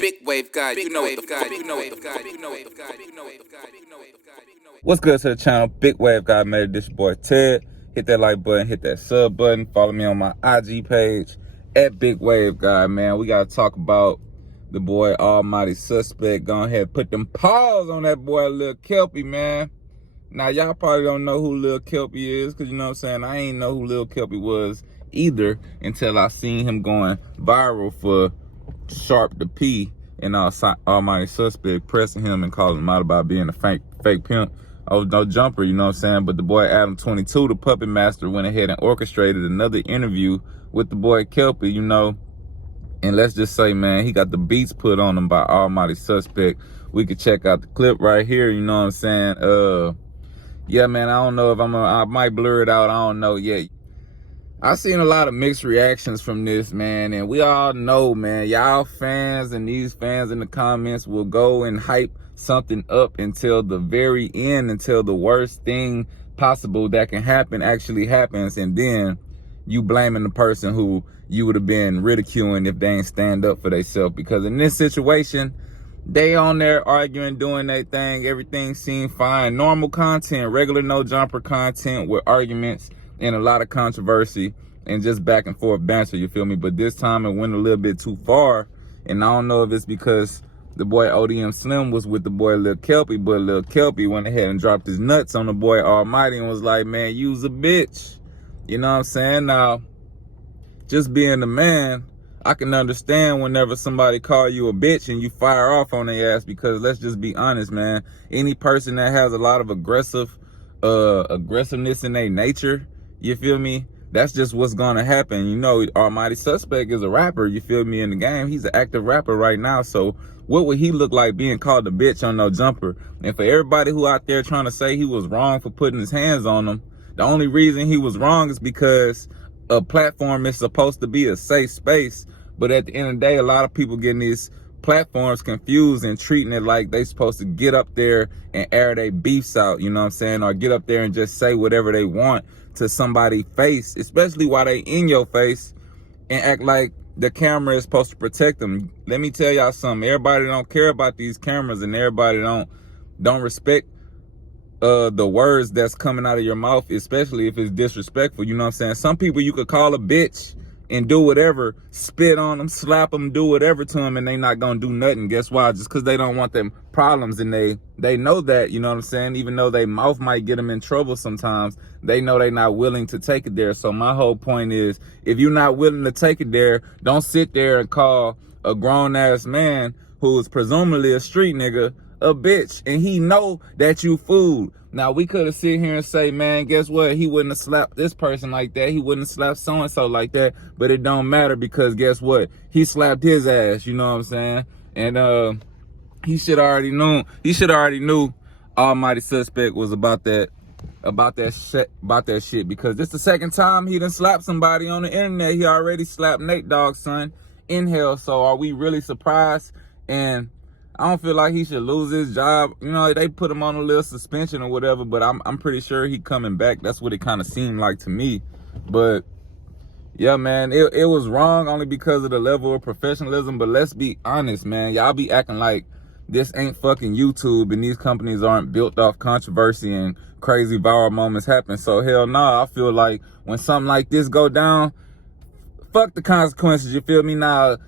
big wave guy. You know what the fuck. You know what the fuck. You know what the fuck. You know what the fuck. You know what the fuck. What's good to the channel? Big Wave Guy made it. This your boy Ted. Hit that like button, hit that sub button. Follow me on my IG page at Big Wave Guy, man. We gotta talk about the boy Almighty Suspect. Go ahead, put them paws on that boy Lil Kelpy, man. Now y'all probably don't know who Lil Kelpy is, cause you know what I'm saying, I ain't know who Lil Kelpy was either until I seen him going viral for Sharp the P and Almighty Suspect pressing him and calling him out about being a fake pimp. Oh, no jumper, you know what I'm saying? But the boy Adam 22, the puppet master, went ahead and orchestrated another interview with the boy Kelpy, you know. And let's just say, man, he got the beats put on him by Almighty Suspect. We could check out the clip right here, you know what I'm saying? Yeah, man, I don't know if I might blur it out, I don't know yet. I've seen a lot of mixed reactions from this, man, and we all know, man, y'all fans and these fans in the comments will go and hype something up until the very end, until the worst thing possible that can happen actually happens, and then you blaming the person who you would have been ridiculing if they ain't stand up for themselves. Because in this situation, they on there arguing, doing their thing, everything seemed fine, normal content, regular no jumper content with arguments and a lot of controversy and just back and forth banter, you feel me? But this time it went a little bit too far, and I don't know if it's because the boy ODM Slim was with the boy Lil Kelpy, but Lil Kelpy went ahead and dropped his nuts on the boy Almighty and was like, man, you's a bitch. You know what I'm saying? Now, just being a man, I can understand whenever somebody call you a bitch and you fire off on their ass, because let's just be honest, man. Any person that has a lot of aggressiveness in their nature, you feel me? That's just what's gonna happen. You know, Almighty Suspect is a rapper, you feel me, in the game. He's an active rapper right now. So what would he look like being called a bitch on no jumper? And for everybody who out there trying to say he was wrong for putting his hands on him, the only reason he was wrong is because a platform is supposed to be a safe space. But at the end of the day, a lot of people getting these platforms confused and treating it like they supposed to get up there and air their beefs out, you know what I'm saying? Or get up there and just say whatever they want to somebody's face, especially while they in your face, and act like the camera is supposed to protect them. Let me tell y'all something. Everybody don't care about these cameras, and everybody don't respect the words that's coming out of your mouth, especially if it's disrespectful, you know what I'm saying? Some people you could call a bitch and do whatever, spit on them, slap them, do whatever to them, and they not gonna do nothing. Guess why? Just because they don't want them problems, and they know that, you know what I'm saying? Even though their mouth might get them in trouble sometimes, they know they're not willing to take it there. So my whole point is, if you're not willing to take it there, don't sit there and call a grown-ass man who is presumably a street nigga a bitch, and he know that you fooled. Now, we could have sit here and say, man, guess what? He wouldn't have slapped this person like that. He wouldn't have slapped so-and-so like that. But it don't matter, because guess what? He slapped his ass, you know what I'm saying? And he should already knew Almighty Suspect was about that shit, because this the second time he done slapped somebody on the internet. He already slapped Nate Dogg's son in hell. So are we really surprised? And I don't feel like he should lose his job. You know, they put him on a little suspension or whatever, but I'm pretty sure he coming back. That's what it kind of seemed like to me. But yeah, man, it was wrong only because of the level of professionalism. But let's be honest, man. Y'all be acting like this ain't fucking YouTube, and these companies aren't built off controversy and crazy viral moments happen. So hell no, I feel like when something like this go down, fuck the consequences, you feel me? Now,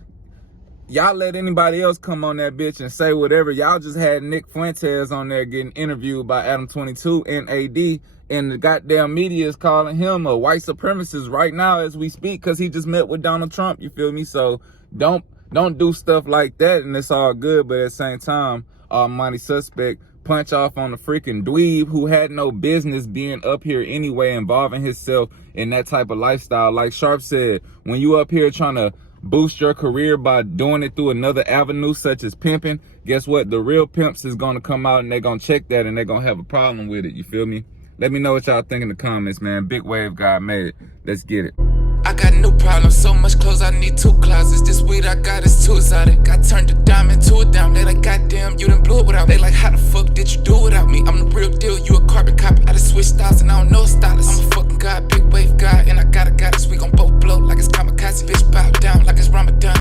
y'all let anybody else come on that bitch and say whatever. Y'all just had Nick Fuentes on there getting interviewed by Adam 22 and AD, and the goddamn media is calling him a white supremacist right now as we speak, because he just met with Donald Trump, you feel me? So don't do stuff like that, and it's all good. But at the same time, Almighty Suspect punch off on the freaking dweeb who had no business being up here anyway, involving himself in that type of lifestyle. Like Sharp said, when you up here trying to boost your career by doing it through another avenue such as pimping, guess what? The real pimps is going to come out and they're going to check that, and they're going to have a problem with it, you feel me? Let me know what y'all think in the comments, man. Big Wave Guy made it. Let's get it. I got new problems, so much clothes, I need 2 closets. This weed I got is too exotic. I turned a diamond to a dime. They like, goddamn, you done blew it without me. They like, how the fuck did you do it without me? I'm the real deal, you a carbon copy. I just switched styles and I don't know stylists. I'm a fucking god, big wave guy, and I got a goddess. We gon' both blow like it's kamikaze. Bitch bow down like it's Ramadan.